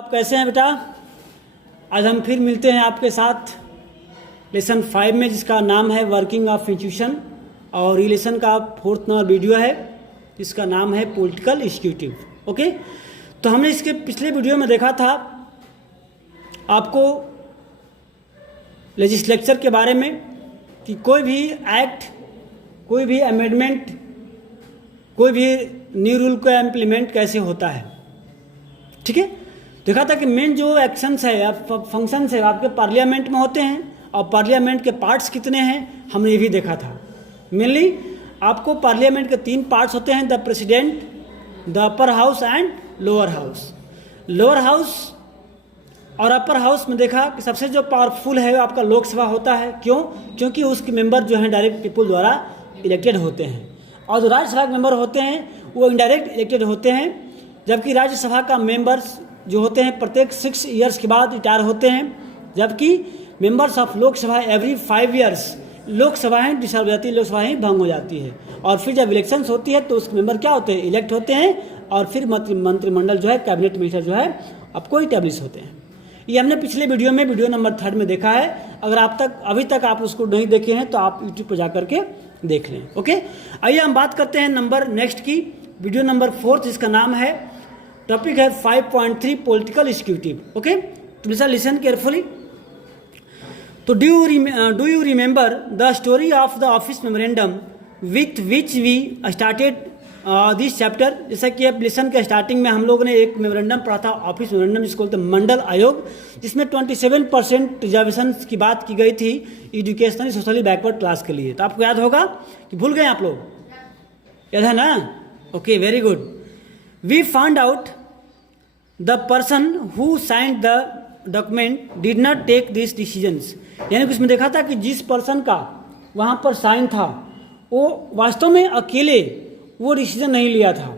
आप कैसे हैं बेटा? आज हम फिर मिलते हैं आपके साथ लेसन 5 में, जिसका नाम है वर्किंग ऑफ इंस्टीट्यूशन, और ये लेसन का 4th नंबर वीडियो है जिसका नाम है पॉलिटिकल एग्जीक्यूटिव। ओके, तो हमने इसके पिछले वीडियो में देखा था आपको लेजिस्लेचर के बारे में कि कोई भी एक्ट, कोई भी अमेंडमेंट, कोई भी न्यू रूल का इम्प्लीमेंट कैसे होता है। ठीक है, देखा था कि मेन जो एक्शंस है या फंक्शंस है आपके पार्लियामेंट में होते हैं, और पार्लियामेंट के पार्ट्स कितने हैं हमने ये भी देखा था। मेनली आपको पार्लियामेंट के 3 पार्ट्स होते हैं, the president, the upper house and lower house. Lower house और अपर हाउस में देखा कि सबसे जो पावरफुल है वो आपका लोकसभा होता है। क्यों? क्योंकि उसके मेंबर जो हैं डायरेक्ट पीपल द्वारा इलेक्टेड होते हैं, और जो राज्यसभा के मेंबर होते हैं वो इनडायरेक्ट इलेक्टेड होते हैं। जबकि राज्यसभा का मेंबर्स जो होते हैं प्रत्येक 6 ईयर्स के बाद रिटायर होते हैं, जबकि members of Lok Sabha every 5 years लोकसभाएँ डिसॉल्व हो जाती है, लोकसभाएँ भंग हो जाती है। और फिर जब इलेक्शंस होती है तो उसके मेंबर क्या होते हैं, इलेक्ट होते हैं, और फिर मंत्रिमंडल जो है, कैबिनेट मिनिस्टर जो है आपको इस्टेब्लिश होते हैं। ये हमने पिछले वीडियो में, वीडियो नंबर 3 में देखा है। अगर अभी तक आप उसको नहीं देखे हैं तो आप यूट्यूब पर जा करके देख लें। ओके, आइए हम बात करते हैं नंबर नेक्स्ट की, वीडियो नंबर 4, जिसका नाम है, टॉपिक है 5.3 पॉलिटिकल एग्जीक्यूटिव। ओके, तो प्लीज लिसन केयरफुली। तो do you remember the story of the office memorandum with which we started this chapter. जैसा कि अब लेसन के स्टार्टिंग में हम लोगों ने एक मेमोरेंडम पढ़ा था, ऑफिस मेमोरेंडम, जिसको बोलते हैं मंडल आयोग, जिसमें 27% रिजर्वेशन की बात की गई थी एजुकेशनली सोशली बैकवर्ड क्लास के लिए। तो आपको याद होगा कि भूल गए आप लोग? याद है ना? Okay, very good. We found out the person who signed the document did not take this decisions. यानी कि उसमें देखा था कि जिस पर्सन का वहाँ पर साइन था वो वास्तव में अकेले वो डिसीजन नहीं लिया था।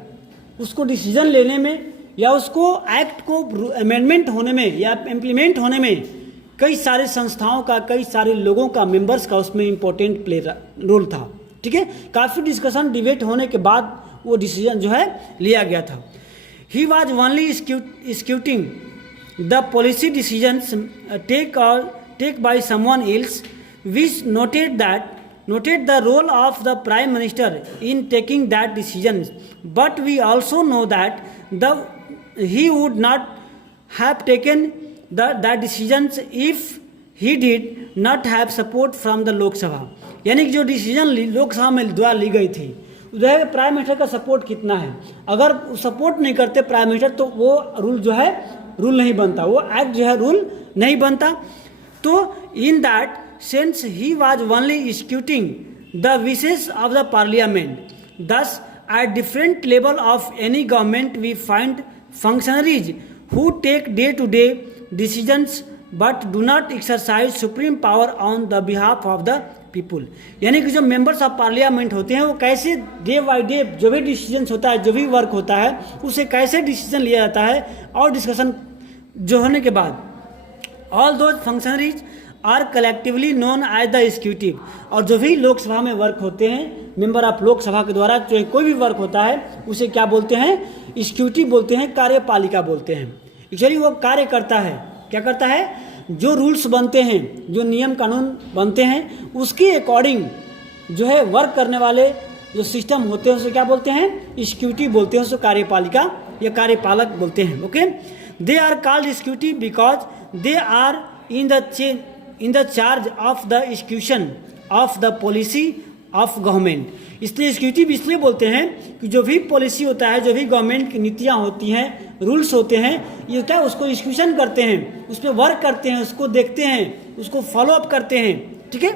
उसको डिसीजन लेने में या उसको एक्ट को अमेंडमेंट होने में या इम्प्लीमेंट होने में कई सारे संस्थाओं का, कई सारे लोगों का, मेंबर्स का उसमें इम्पोर्टेंट रोल था। ठीक है, काफ़ी डिस्कशन डिबेट होने के बाद वो डिसीजन जो है लिया गया था। He was only scrutinizing the policy decisions take by someone else, which noted the role of the prime minister in taking that decision, but we also know that he would not have taken that decisions if he did not have support from the Lok Sabha। यानी कि जो decision Lok Sabha में द्वारा ली गई थी, उधर prime minister का support कितना है। अगर सपोर्ट नहीं करते प्राइम मिनिस्टर तो वो रूल जो है रूल नहीं बनता, वो एक्ट जो है रूल नहीं बनता। तो in that since he was only executing the wishes of the parliament, thus at different level of any government we find functionaries who take day-to-day decisions but do not exercise supreme power on the behalf of the people। यानी कि जो members of parliament होते हैं वो कैसे day by day जो भी decision होता है, जो भी वर्क होता है, उसे कैसे डिसीजन लिया जाता है, और डिस्कशन जो होने के बाद all those functionaries are collectively known as the executive. और जो भी लोकसभा में वर्क होते हैं, मेंबर ऑफ लोकसभा के द्वारा जो कोई भी वर्क होता है उसे क्या बोलते हैं? एग्जीक्यूटिव बोलते हैं, कार्यपालिका बोलते हैं। एक्चुअली वो कार्य करता है, क्या करता है? जो रूल्स बनते हैं, जो नियम कानून बनते हैं, उसके अकॉर्डिंग जो है वर्क करने वाले जो सिस्टम होते हैं उसे क्या बोलते हैं? एग्जीक्यूटिव बोलते हैं, उसको कार्यपालिका या कार्यपालक बोलते हैं। Okay, they are called executive because they are in the charge of the execution of the policy of government। इसलिए एग्जीक्यूटिव इसलिए बोलते हैं कि जो भी पॉलिसी होता है, जो भी गवर्नमेंट की नीतियाँ होती हैं, रूल्स होते हैं, ये क्या उसको एग्जीक्यूशन करते हैं, उस पर वर्क करते हैं, उसको देखते हैं, उसको फॉलो अप करते हैं। ठीक है,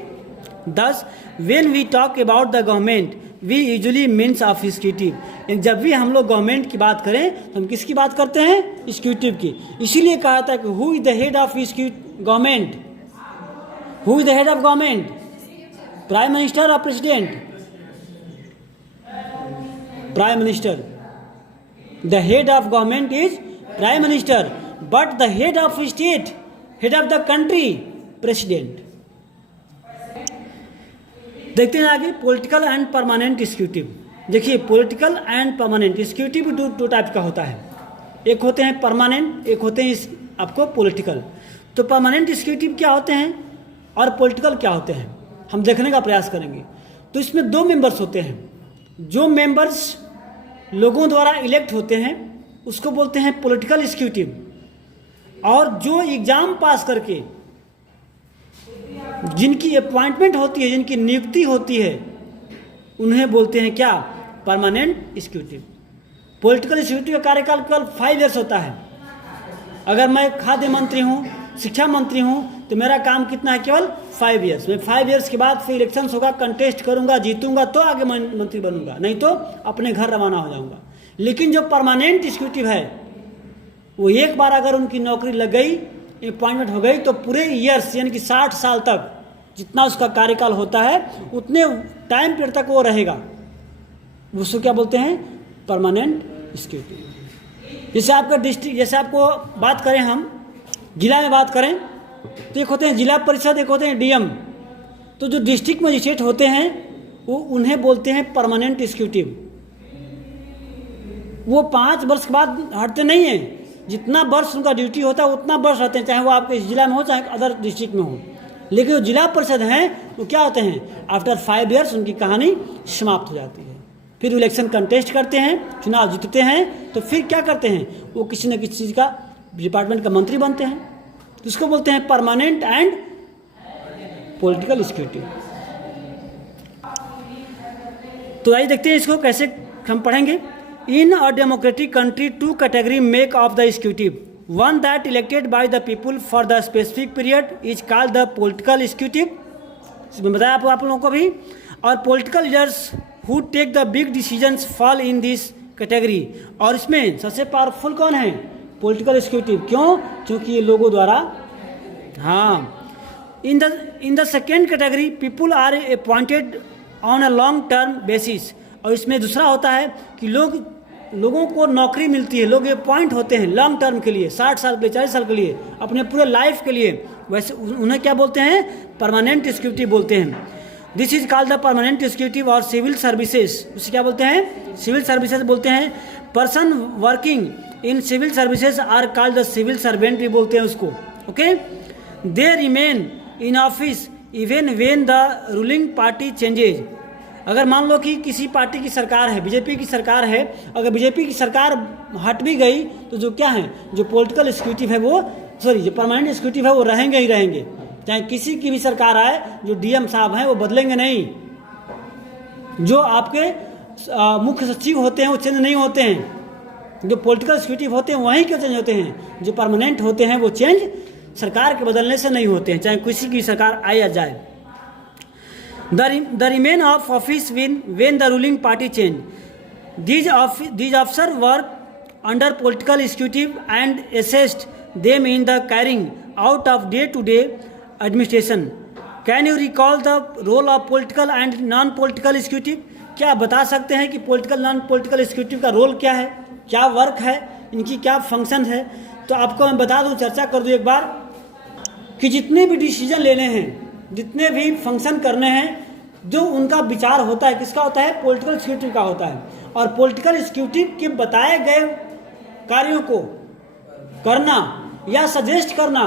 thus when we talk about the government we usually means of executive। जब भी हम लोग गवर्नमेंट की बात करें तो हम किसकी बात करते हैं? एग्जीक्यूटिव की। इसीलिए कहा था कि who is the head of government? Who is the head of government? Prime Minister or President? Prime Minister. The head of government is Prime Minister, but the head of state, head of the country, President। देखते हैं आगे, political and permanent executive. देखिए, political and permanent executive दो type का होता है। एक होते हैं परमानेंट, एक होते हैं आपको पॉलिटिकल। तो परमानेंट एग्जीक्यूटिव क्या होते हैं और पॉलिटिकल क्या होते हैं, हम देखने का प्रयास करेंगे। तो इसमें 2 मेंबर्स होते हैं। जो मेंबर्स लोगों द्वारा इलेक्ट होते हैं उसको बोलते हैं पॉलिटिकल एग्जीक्यूटिव, और जो एग्जाम पास करके जिनकी अपॉइंटमेंट होती है, जिनकी नियुक्ति होती है, उन्हें बोलते हैं क्या, परमानेंट एग्जीक्यूटिव। पॉलिटिकल एग्जीक्यूटिव का कार्यकाल केवल 5 ईयर्स होता है। अगर मैं खाद्य मंत्री हूँ, शिक्षा मंत्री हूँ, तो मेरा काम कितना है, केवल 5 ईयर्स। मैं 5 ईयर्स के बाद फिर इलेक्शन होगा, कंटेस्ट करूँगा, जीतूंगा तो आगे मंत्री बनूंगा, नहीं तो अपने घर रवाना हो जाऊँगा। लेकिन जो परमानेंट एग्जीक्यूटिव है वो एक बार अगर उनकी नौकरी लग गई, अपॉइंटमेंट हो गई, तो पूरे ईयर्स यानी कि 60 साल तक जितना उसका कार्यकाल होता है उतने टाइम पीरियड तक वो रहेगा। उसको क्या बोलते हैं, परमानेंट एग्जीक्यूटिव। जैसे आपका डिस्ट्रिक्ट, जैसे आपको बात करें हम जिला में बात करें तो एक होते हैं जिला परिषद, एक होते हैं डीएम। तो जो डिस्ट्रिक्ट मजिस्ट्रेट होते हैं वो उन्हें बोलते हैं परमानेंट एग्जीक्यूटिव। वो 5 वर्ष के बाद हटते नहीं हैं, जितना वर्ष उनका ड्यूटी होता है उतना वर्ष रहते हैं, चाहे वो आपके जिला में हो चाहे अदर डिस्ट्रिक्ट में हो। लेकिन जो जिला परिषद हैं वो क्या होते हैं, आफ्टर 5 ईयर्स उनकी कहानी समाप्त हो जाती है। फिर इलेक्शन कंटेस्ट करते हैं, चुनाव जीतते हैं, तो फिर क्या करते हैं, वो किसी न किसी चीज़ का डिपार्टमेंट का मंत्री बनते हैं। तो उसको बोलते हैं परमानेंट एंड पॉलिटिकल एग्जीक्यूटिव। तो आइए देखते हैं इसको कैसे हम पढ़ेंगे। In a democratic country, 2 categories make up the executive. One that elected by the people for the specific period is called the political executive. इसमें बताया आप लोगों को भी। और political leaders who take the big decisions fall in this category. और इसमें सबसे पावरफुल कौन है, political executive। क्यों, क्योंकि ये लोगों द्वारा, हाँ। In the second category, people are appointed on a long term basis. और इसमें दूसरा होता है कि लोगों को नौकरी मिलती है, लोग अपॉइंट होते हैं लॉन्ग टर्म के लिए, 60 साल के लिए, 40 साल के लिए, अपने पूरे लाइफ के लिए। वैसे उन्हें क्या बोलते हैं, परमानेंट एग्जीक्यूटिव बोलते हैं। This is called the permanent executive. और सिविल सर्विसेज, उसे क्या बोलते हैं, सिविल सर्विसेज बोलते हैं। Person working in civil services are called the civil servant भी बोलते हैं उसको। Okay, they remain in office even when the ruling party changes. अगर मान लो कि किसी पार्टी की सरकार है, बीजेपी की सरकार है, अगर बीजेपी की सरकार हट भी गई तो जो क्या है, जो पॉलिटिकल एग्जीक्यूटिव है वो, जो परमानेंट एग्जीक्यूटिव है वो रहेंगे ही रहेंगे। चाहे किसी की भी सरकार आए, जो डीएम साहब हैं वो बदलेंगे नहीं। जो आपके मुख्य सचिव होते हैं वो चेंज नहीं होते हैं। जो पॉलिटिकल एग्जीक्यूटिव होते हैं वहीं क्यों चेंज होते हैं, जो परमानेंट होते हैं वो चेंज सरकार के बदलने से नहीं होते हैं, चाहे किसी की सरकार आए या जाए। The remain of office when the ruling party change. These officers work under political executive and assist them in the carrying out of day-to-day administration. Can you recall the role of political and non-political executive? क्या बता सकते हैं कि political non-political executive का role क्या है, क्या work है, इनकी क्या फंक्शन है? तो आपको मैं बता दूं, चर्चा कर दूं एक बार कि जितने भी डिसीजन लेने हैं, जितने भी फंक्शन करने हैं, जो उनका विचार होता है किसका होता है, पॉलिटिकल एग्जीक्यूटिव का होता है। और पॉलिटिकल एग्जीक्यूटिव के बताए गए कार्यों को करना या सजेस्ट करना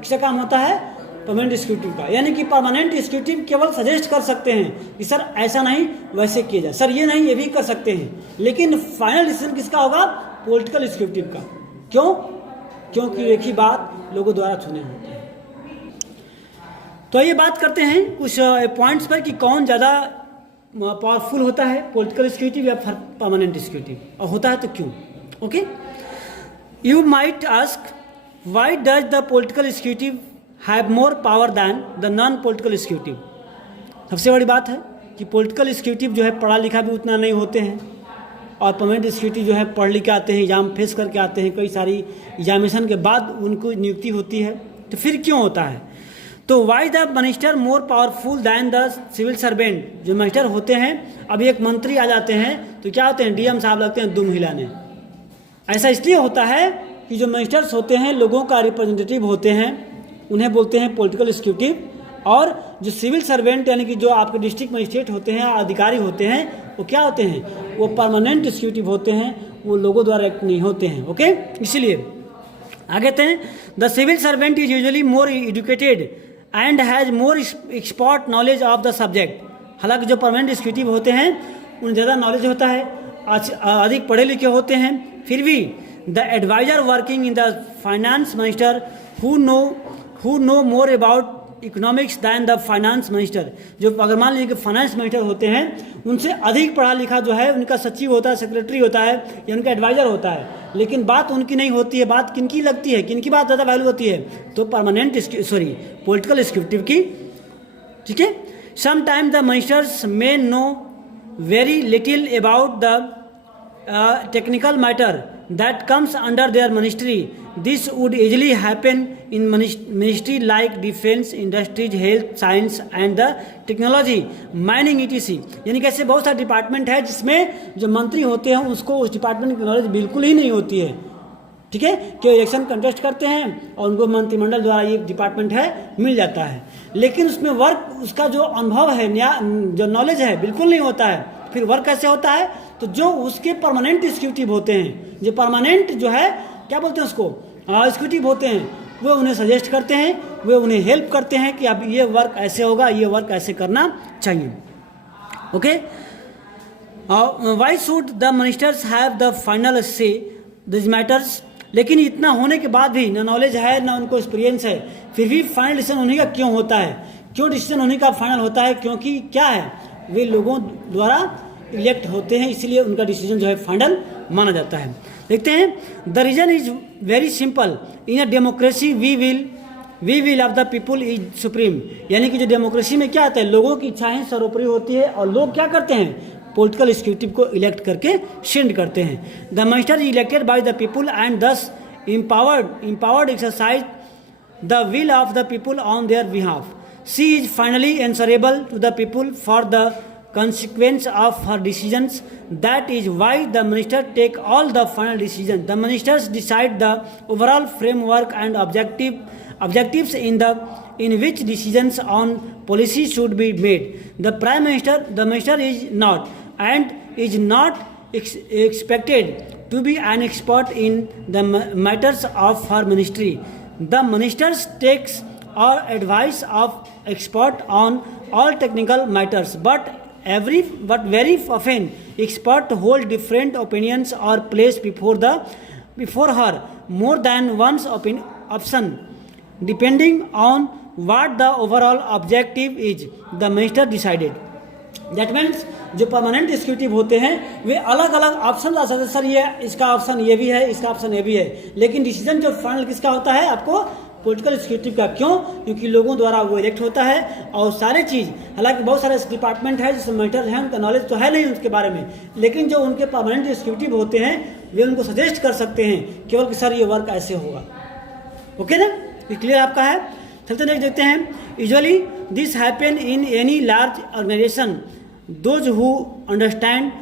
किसका काम होता है, परमानेंट एग्जीक्यूटिव का। यानी कि परमानेंट एग्जीक्यूटिव केवल सजेस्ट कर सकते हैं कि सर ऐसा नहीं वैसे किया जाए, सर ये नहीं ये भी कर सकते हैं, लेकिन फाइनल डिसीजन किसका होगा, पॉलिटिकल एग्जीक्यूटिव का। क्यों, क्योंकि एक ही बात लोगों द्वारा चुने होते हैं। तो ये बात करते हैं कुछ पॉइंट्स पर कि कौन ज़्यादा पावरफुल होता है, पॉलिटिकल एग्जीक्यूटिव या परमानेंट एग्जीक्यूटिव, और होता है तो क्यों। Okay, you might ask why does the political executive have more power than the non political executive. सबसे बड़ी बात है कि पॉलिटिकल एग्जीक्यूटिव जो है पढ़ा लिखा भी उतना नहीं होते हैं, और परमानेंट एग्जीक्यूटिव जो है पढ़ लिख के आते हैं, एग्जाम फेस करके आते हैं, कई सारी एग्जामिनेशन के बाद उनको नियुक्ति होती है। तो फिर क्यों होता है, तो why the minister more powerful than the civil servant. जो मिनिस्टर होते हैं, अब एक मंत्री आ जाते हैं तो क्या होते हैं, डीएम साहब लगते हैं दुम हिलाने। ऐसा इसलिए होता है कि जो मिनिस्टर्स होते हैं लोगों का रिप्रेजेंटेटिव होते हैं, उन्हें बोलते हैं पॉलिटिकल एग्जीक्यूटिव, और जो सिविल सर्वेंट यानी कि जो आपके डिस्ट्रिक्ट मजिस्ट्रेट होते हैं, अधिकारी होते हैं, वो क्या होते हैं, वो परमानेंट एग्जीक्यूटिव होते हैं, वो लोगों द्वारा एक्ट नहीं होते हैं। ओके, इसीलिए आगे थे the civil servant is usually more educated and has more expert knowledge of the subject. हालांकि जो परमानेंट एग्जीक्यूटिव होते हैं उन्हें ज़्यादा नॉलेज होता है, अधिक पढ़े लिखे होते हैं, फिर भी the advisor working in the finance minister who know more about economics than the finance minister, जो अगर मान लीजिए कि फाइनेंस मिनिस्टर होते हैं उनसे अधिक पढ़ा लिखा जो है उनका सचिव होता है, सेक्रेटरी होता है या उनका एडवाइजर होता है, लेकिन बात उनकी नहीं होती है, बात किनकी लगती है, किनकी बात ज़्यादा वैल्यू होती है, तो पॉलिटिकल एग्जीक्यूटिव की। ठीक है, sometimes the ministers may know very little about the technical matter that comes under their ministry. This would easily happen in ministry like defense, industries, health, science and the technology, mining etc. यानी कैसे बहुत सारे department है जिसमें जो मंत्री होते हैं उसको उस डिपार्टमेंट की नॉलेज बिल्कुल ही नहीं होती है। ठीक है, कि इलेक्शन कंटेस्ट करते हैं और उनको मंत्रिमंडल द्वारा ये डिपार्टमेंट है मिल जाता है, लेकिन उसमें वर्क, उसका जो अनुभव है, जो नॉलेज है बिल्कुल नहीं होता है। फिर वर्क कैसे होता है, तो जो उसके परमानेंट एग्जीक्यूटिव होते हैं, जो परमानेंट जो है क्या बोलते हैं उसको, एग्जीक्यूटिव होते हैं, वो उन्हें सजेस्ट करते हैं, वे उन्हें हेल्प करते हैं कि अब ये वर्क ऐसे होगा, ये वर्क ऐसे करना चाहिए। Okay, why should the ministers have the final से दिस मैटर्स। लेकिन इतना होने के बाद भी ना नॉलेज है ना उनको एक्सपीरियंस है, फिर भी फाइनल डिसीजन होने का क्यों होता है, क्यों डिसीजन होने का फाइनल होता है, क्योंकि क्या है, वे लोगों द्वारा इलेक्ट होते हैं, इसलिए उनका डिसीजन जो है फाइनल माना जाता है। देखते हैं, the reason is very simple, in a democracy we will of the people is supreme. यानी कि जो डेमोक्रेसी में क्या आता है, लोगों की इच्छाएं सर्वोपरि होती है और लोग क्या करते हैं, पॉलिटिकल एग्जीक्यूटिव को इलेक्ट करके सेंड करते हैं। The minister is elected by the people and दस empowered exercise the will of the people on their behalf. She is finally answerable to the people for the consequence of her decisions. That is why the minister take all the final decisions. The ministers decide the overall framework and objectives in which decisions on policy should be made. The minister is not expected to be an expert in the matters of her ministry. The ministers takes or advice of expert on all technical matters, but very often expert hold different opinions or place before her more than one's option, depending on what the overall objective is the minister decided. That means जो permanent executive होते हैं वे अलग अलग option ला सकते हैं, sir ये इसका option ये भी है, इसका ऑप्शन ये भी है, लेकिन डिसीजन जो फाइनल किसका होता है, आपको पॉलिटिकल एग्जीक्यूटिव का। क्यों, क्योंकि लोगों द्वारा वो इलेक्ट होता है और सारे चीज़, हालांकि बहुत सारे डिपार्टमेंट है जिसमें मैटर है, उनका नॉलेज तो है नहीं उसके बारे में, लेकिन जो उनके परमानेंट एग्जीक्यूटिव होते हैं वे उनको सजेस्ट कर सकते हैं केवल कि सर ये वर्क ऐसे होगा। ओके ना, ये क्लियर आपका है। चलते नेक्स्ट देखते हैं, usually this happen in any large organization, those who understand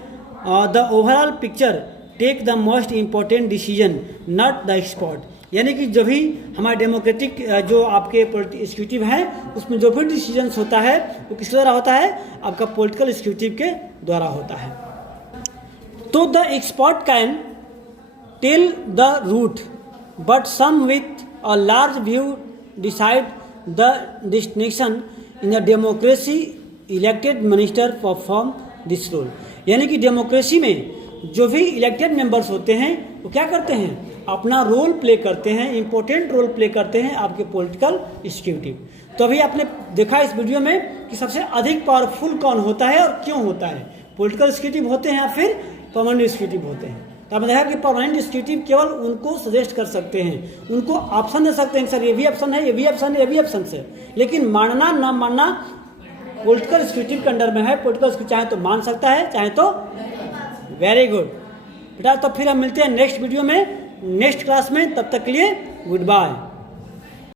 the overall picture take the most important decision, not the expert. यानी कि जो भी हमारे डेमोक्रेटिक जो आपके एग्जीक्यूटिव हैं उसमें जो भी डिसीजंस होता है वो किसके द्वारा होता है, आपका पॉलिटिकल एग्जीक्यूटिव के द्वारा होता है। तो the expert can tell the route but some with a large view decide the destination. In a democracy elected minister perform this role. यानी कि डेमोक्रेसी में जो भी इलेक्टेड मेंबर्स होते हैं वो क्या करते हैं, अपना रोल प्ले करते हैं, इंपॉर्टेंट रोल प्ले करते हैं आपके पॉलिटिकल एग्जीक्यूटिव। तो अभी आपने देखा इस वीडियो में कि सबसे अधिक पावरफुल कौन होता है और क्यों होता है, पॉलिटिकल एग्जीक्यूटिव होते हैं या फिर परमानेंट एग्जीक्यूटिव होते हैं। तो आपने देखा कि परमानेंट एग्जीक्यूटिव केवल उनको सजेस्ट कर सकते हैं, उनको ऑप्शन दे सकते हैं, सर ये भी ऑप्शन है, ये भी ऑप्शन है, ये भी ऑप्शन है, लेकिन मानना ना मानना पॉलिटिकल एग्जीक्यूटिव के अंडर में है। पॉलिटिकल एग्जीक्यूटिव चाहे तो मान सकता है, चाहे तो वेरी गुड बेटा। तो फिर हम मिलते हैं नेक्स्ट वीडियो में, नेक्स्ट क्लास में, तब तक के लिए गुड बाय।